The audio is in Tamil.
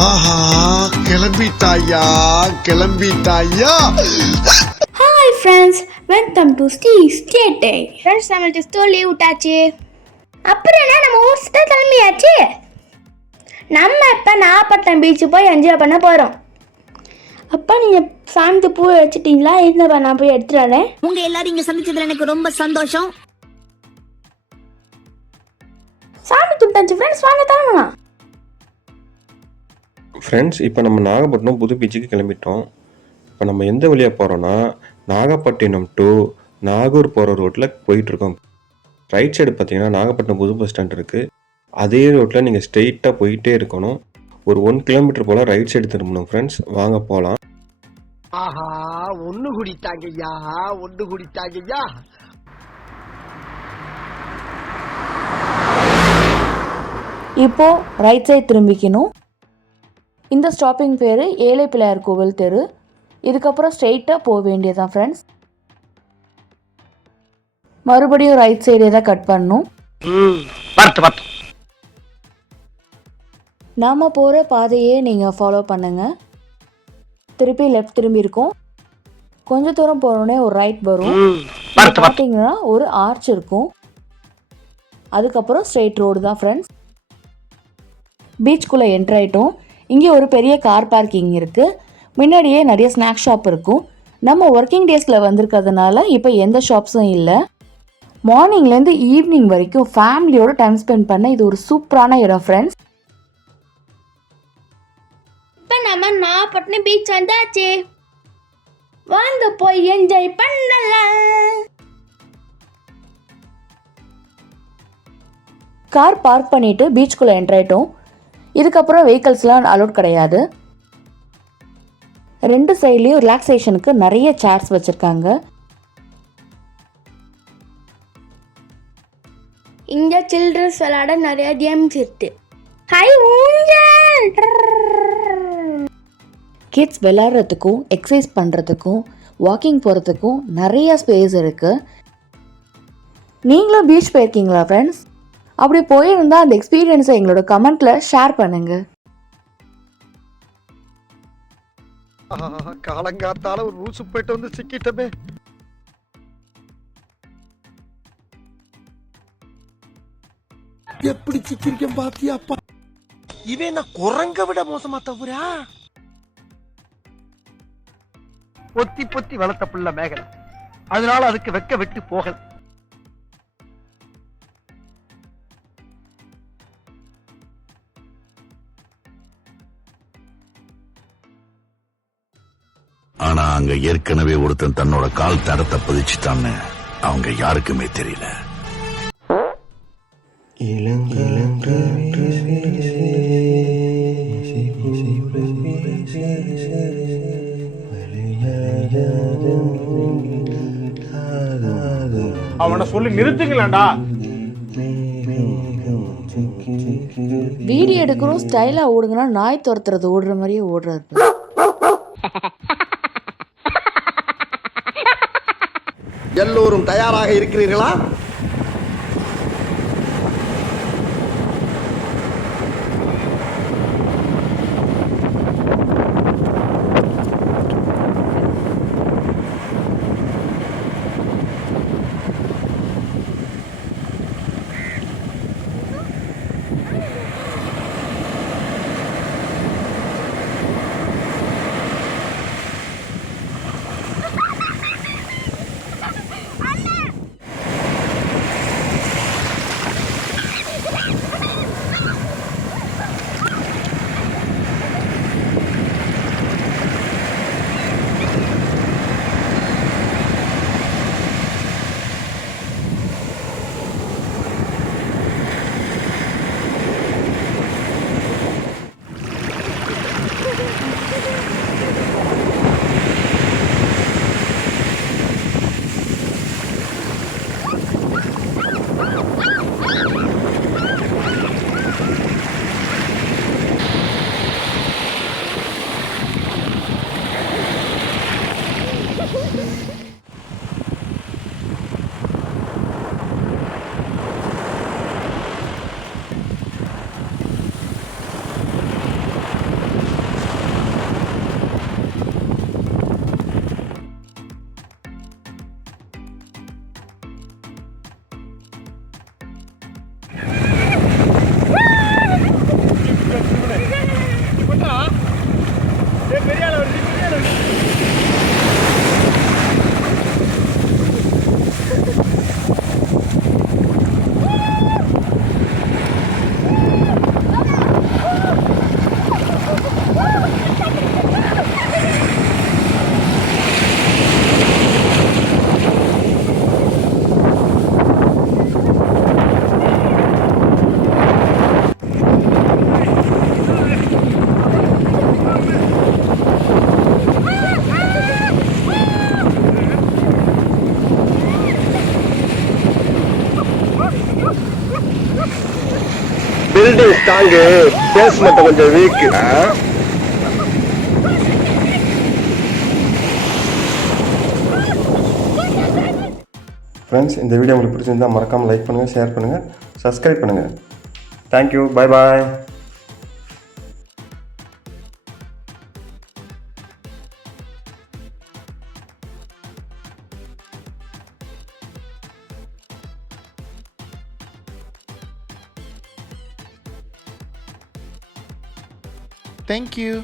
ஆஹா, கிளம்பிட்டாயா கிளம்பிட்டாயா. Hi friends, welcome to state day. Friends, நம்மளுக்கு ஸ்கூல் லீவ் விட்டாச்சு. அப்புறம் என்ன, நம்ம ஊர் சுத்த கிளம்பியாச்சு. நம்ம இப்போ நாகப்பட்டினம் பீச்சு போய் என்ஜாய் பண்ண போகிறோம். அப்பா, நீங்கள் சாமி பூ வச்சுட்டீங்களா? இருந்தப்பா, நான் போய் எடுத்துட்டு வரேன். உங்கள் எல்லாரும் இங்கே சந்திச்சதுல எனக்கு ரொம்ப சந்தோஷம். சாமி துட்டாச்சு ஃப்ரெண்ட்ஸ், வாங்க தரலாம். ஃப்ரெண்ட்ஸ், இப்போ நம்ம நாகப்பட்டினம் புது பீச்சுக்கு கிளம்பிட்டோம். இப்போ நம்ம எந்த வழியாக போகிறோன்னா, நாகப்பட்டினம் டு நாகூர் போகிற ரோட்டில் போயிட்டுருக்கோம். ரைட் சைடு பார்த்தீங்கன்னா நாகப்பட்டினம் புது பஸ் ஸ்டாண்ட் இருக்குது. அதே ரோட்டில் நீங்கள் ஸ்ட்ரெயிட்டாக போயிட்டே இருக்கணும். ஒரு 1 கிலோமீட்டர் போல் ரைட் சைடு திரும்பணும். ஃப்ரெண்ட்ஸ், வாங்க போகலாம். ஆஹா, ஒண்ணு குடித்தாங்கய்யா ஒண்ணு குடித்தாங்கய்யா. இப்போ ரைட் சைடு திரும்பிக்கணும். இந்த ஸ்டாப்பிங் பேர் ஏழை பிள்ளையார் கோவில் தெரு. இதுக்கப்புறம் ஸ்ட்ரெயிட்டாக போக வேண்டியதான் ஃப்ரெண்ட்ஸ். மறுபடியும் ரைட் சைடே தான் கட் பண்ணணும். நாம் போகிற பாதையே நீங்கள் ஃபாலோ பண்ணுங்கள். திருப்பி லெஃப்ட் திரும்பி இருக்கும். கொஞ்சம் தூரம் போனோடனே ஒரு ரைட் வரும். பார்த்தீங்கன்னா ஒரு ஆர்ச் இருக்கும். அதுக்கப்புறம் ஸ்ட்ரெயிட் ரோடு தான் ஃப்ரெண்ட்ஸ். பீச்சுக்குள்ளே என்ட்ரு ஆகிட்டோம். இங்கே ஒரு பெரிய கார் பார்க்கிங் இருக்குது. முன்னாடியே நிறைய ஸ்நாக் ஷாப் இருக்கும். நம்ம ஒர்க்கிங் டேஸில் வந்திருக்கிறதுனால இப்போ எந்த ஷாப்ஸும் இல்லை. மார்னிங்லேருந்து ஈவினிங் வரைக்கும் ஃபேமிலியோட டைம் ஸ்பெண்ட் பண்ண இது ஒரு சூப்பரான இடம் ஃப்ரெண்ட்ஸ். இப்போ நம்ம நாகப்பட்டினம் பீச் வந்தாச்சு. வாங்க போய் என்ஜாய் பண்ணலாம். கார் பார்க் பண்ணிவிட்டு பீச்சுக்குள்ளே என்ட்ரு ஆகிட்டோம். இதுக்கப்புறம் வெஹிக்கல்ஸ்லாம் அலோட் கிடையாது. 2 சைட்லேயும் ரிலாக்ஸேஷனுக்கு நிறைய சேர்ஸ் வச்சுருக்காங்க. இங்கே சில்ட்ரன்ஸ் விளையாட நிறைய கேம்ஸ் இருக்கு. ஹை ஊஞ்சல். கிட்ஸ் விளையாடுறதுக்கும் எக்ஸசைஸ் பண்ணுறதுக்கும் வாக்கிங் போகிறதுக்கும் நிறைய ஸ்பேஸ் இருக்குது. நீங்களும் பீச் போயிருக்கீங்களா ஃப்ரெண்ட்ஸ்? அப்படி போயிருந்தால் அந்த எக்ஸ்பீரியன்ஸை எங்களோட கமெண்ட்டில் ஷேர் பண்ணுங்கள். காலங்காத்தால ஒரு ரூசு போயிட்டு வந்து சிக்கிட்டமே. எப்படி சிக்கிருக்கேன் பாத்தியாப்பா. இவன் நான் குரங்க விட மோசமா தவிரா. பொத்தி பொத்தி வளர்த்த புள்ள மேகல், அதனால அதுக்கு வெக்க விட்டு போகல். ஆனா அங்க ஏற்கனவே ஒருத்தன் தன்னோட கால் தடத்தை பதிச்சுட்டான்னு அவங்க யாருக்குமே தெரியல. அவனை சொல்லி நிறுத்துங்களா. வீடியோ எடுக்கிறோம் ஸ்டைலாக ஓடுங்கன்னா நாய் துரத்துறது ஓடுற மாதிரியே ஓடுறாரு. எல்லோரும் தயாராக இருக்கிறீர்களா? ஸ்ட்ராங்கு பேஸ் மட்டும் கொஞ்சம் வீக். ஃப்ரெண்ட்ஸ், இந்த வீடியோ உங்களுக்கு பிடிச்சிருந்தா மறக்காமல் லைக் பண்ணுங்கள், ஷேர் பண்ணுங்கள், சப்ஸ்கிரைப் பண்ணுங்கள். Thank you, bye bye. Thank you.